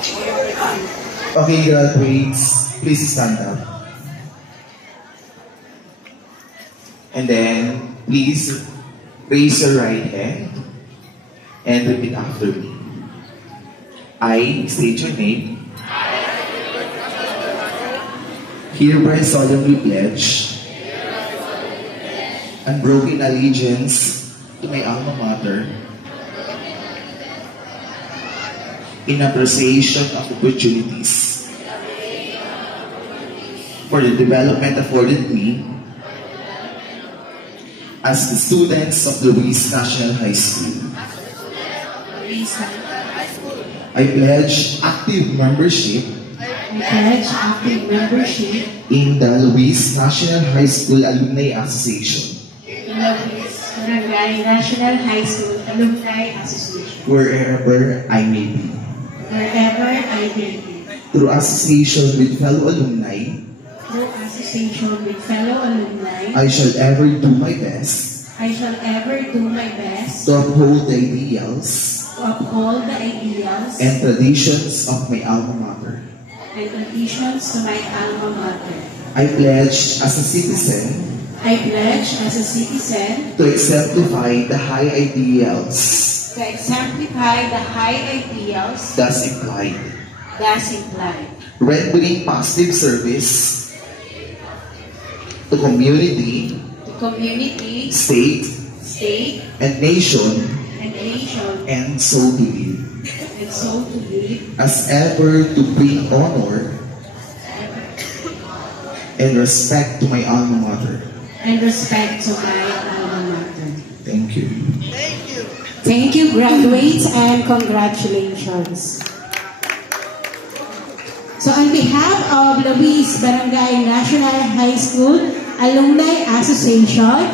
Okay, graduates, please stand up. And then, please raise your right hand and repeat after me. I state your name. Hereby solemnly pledge unbroken allegiance to my alma mater in appreciation of opportunities for the development afforded me as the students of Luis National High School. I pledge active membership in the Luis National High School Alumni Association. National High School Alumni Association. Wherever I may be. Through association with fellow alumni. I shall ever do my best. To uphold the ideals. And traditions of my alma mater. I pledge as a citizen. To exemplify the high ideals. Thus implied. Rendering positive service to community, state, and nation, and so to live. As ever to bring honor and respect to my alma mater. Thank you. Thank you, graduates, and congratulations. So on behalf of Luis Barangay National High School Alumni Association,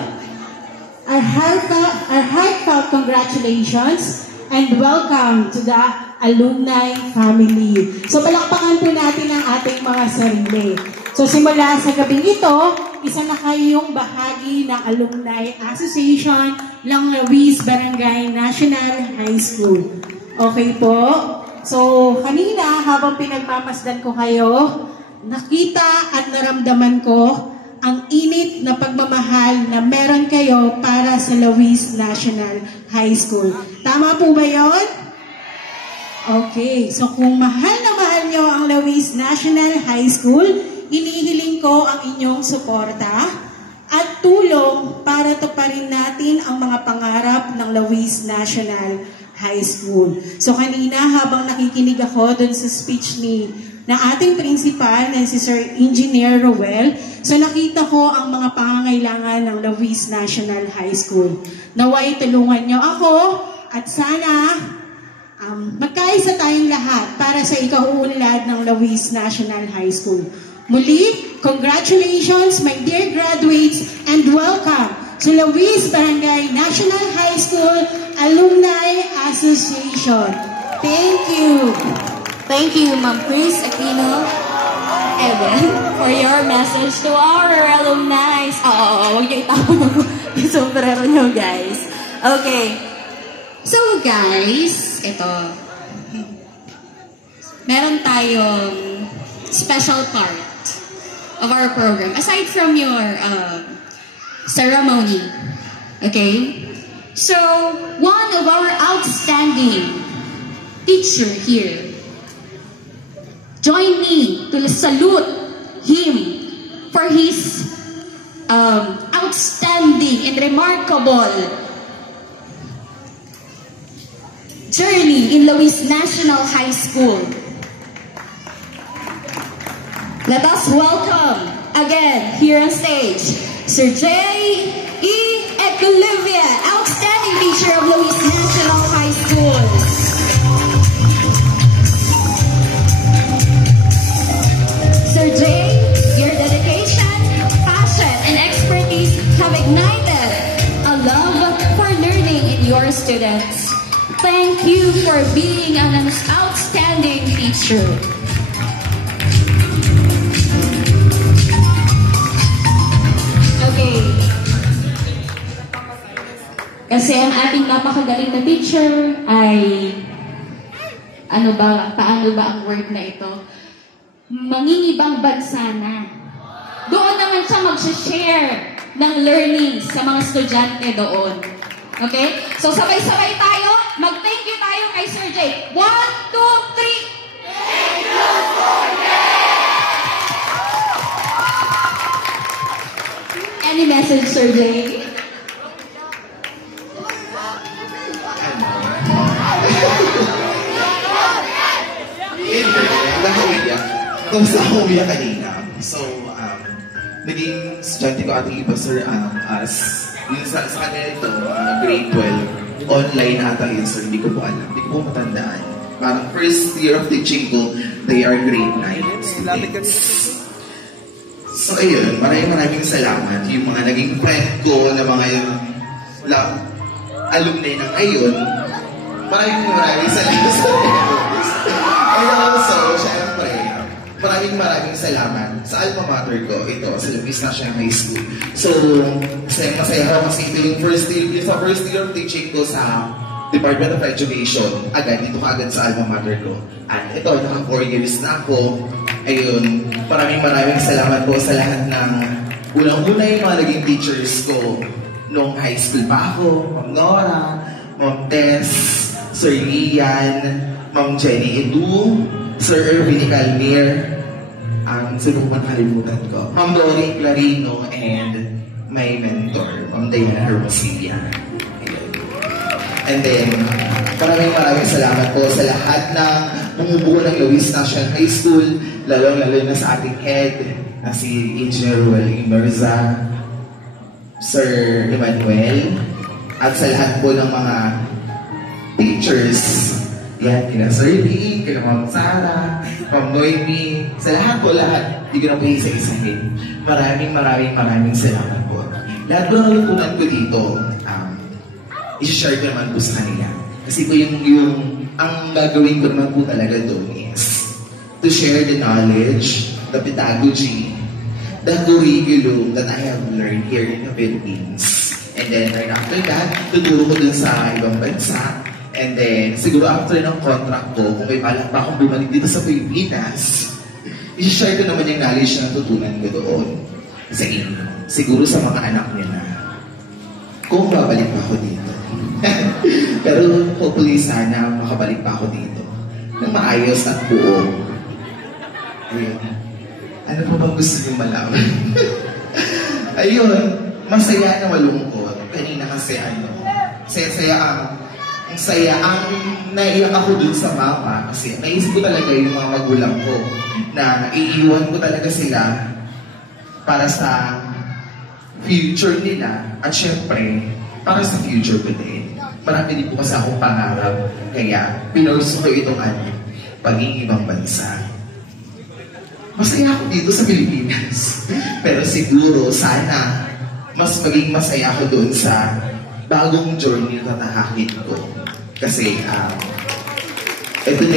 our heartfelt congratulations and welcome to the alumni family. So palakpakan po natin ang ating mga sarili. So simula sa gabing ito, isa na kayong bahagi ng Alumni Association ng Luis Barangay National High School. Okay po? So kanina habang pinagmamasdan ko kayo, nakita at naramdaman ko ang init na pagmamahal na meron kayo para sa Luis National High School. Tama po ba yon? Okay. So kung mahal na mahal nyo ang Luis National High School, inihiling ko ang inyong suporta at tulong para tuparin natin ang mga pangarap ng Luis National High School. So kanina habang nakikinig ako dun sa speech na ating principal na si Sir Engineer Roel, so nakita ko ang mga pangangailangan ng Luis National High School. Naway tulungan nyo ako at sana magkaisa tayong lahat para sa ikauunlad ng Luis National High School. Muli, congratulations my dear graduates and welcome to Luis Barangay National High School Alumni Association. Thank you. Thank you, Ma'am Chris Aquino Eben, for your message to our alumni. Huwag niyo itapon yung sombrero niyo, guys. Okay. So, guys, ito. Meron tayong special part of our program. Aside from your ceremony. Okay? So, one of our outstanding teacher here, join me to salute him for his outstanding and remarkable journey in Luis National High School. Let us welcome again here on stage Sir J. E. Ecolivia, outstanding teacher of Luis National High School. Sir Jay, your dedication, passion, and expertise have ignited a love for learning in your students. Thank you for being an outstanding teacher. Okay. Kasi ang ating napakagaling na teacher ay paano ba ang word na ito? Mangingibang bansa na. Doon naman siya mag-share ng learning sa mga estudyante doon. Okay? So sabay-sabay tayo, mag-thank you tayo kay Sir Jay. 1, 2, 3! Thank you, Sir Jay! Any message, Sir Jay? Kamusta ako umiyak kanina? So, naging estudyante ko ating iba, sir, as yun sa kanila ito, grade 12, online ata yun, sir, hindi ko po alam, hindi ko po matandaan. Parang first year of teaching ko, they are grade 9 students. So, ayun, maraming salamat. Yung mga naging friend ko na mga alumni ng ngayon, maraming salamat sa and also, syempre, maraming salamat sa alma mater ko, ito, sa Luis National High School. So, masaya ako kasi ito yung first year of teaching ko sa Department of Education. Dito ka agad sa alma mater ko. At ito, naka 4 years na ako. Ayun, maraming salamat po sa lahat ng unang-una yung mga naging teachers ko nung high school pa ako. Ma'am Nora, Ma'am Tess, Sir Ian, Ma'am Jenny Edu, Sir Irvin Calmir, sino pa nakalimutan ko? Ma'am Dory Clarino, and my mentor, Ma'am Diana Hermosilla. And then, maraming salamat po sa lahat ng bumubuo ng Luis National High School, lalo na sa ating head, na si Engineer Ruel Imerza, Sir Emmanuel, at sa lahat po ng mga teachers. Yan, kina Sir D, kina Ma'am Sara, Ma'am Noemi, sa lahat, hindi ko na po isa-isahin. Maraming salamat po. Lahat po ng natutunan ko dito, i-share ko naman po sa kanila. Kasi po ang gagawin ko naman po talaga doon is to share the knowledge, the pedagogy, the curriculum that I have learned here in the Philippines. And then right after that, tuturo ko dun sa ibang bansa. And then, siguro after ng contract ko, kung may balak pa akong bumalik dito sa Pilipinas, i-share ko naman yung knowledge na natutunan ko doon sa inyo. Siguro sa mga anak niya na, kung babalik pa ako dito. Pero hopefully sana makabalik pa ako dito ng maayos at buo. Ayun. Ano pa bang gusto niyo malaman? Ayun, masaya na malungkot. Kanina kasi saya ang naiyak ako dun sa mapa kasi naisip ko talaga yung mga magulang ko na iiwan ko talaga sila para sa future nila at syempre para sa future ko din. Marami din po kasi akong pangarap kaya pinurso ko itong pagiging ibang bansa. Masaya ako dito sa Pilipinas pero siguro sana mas maging masaya ako doon sa bagong journey na nakakit ko. Kasi, ito na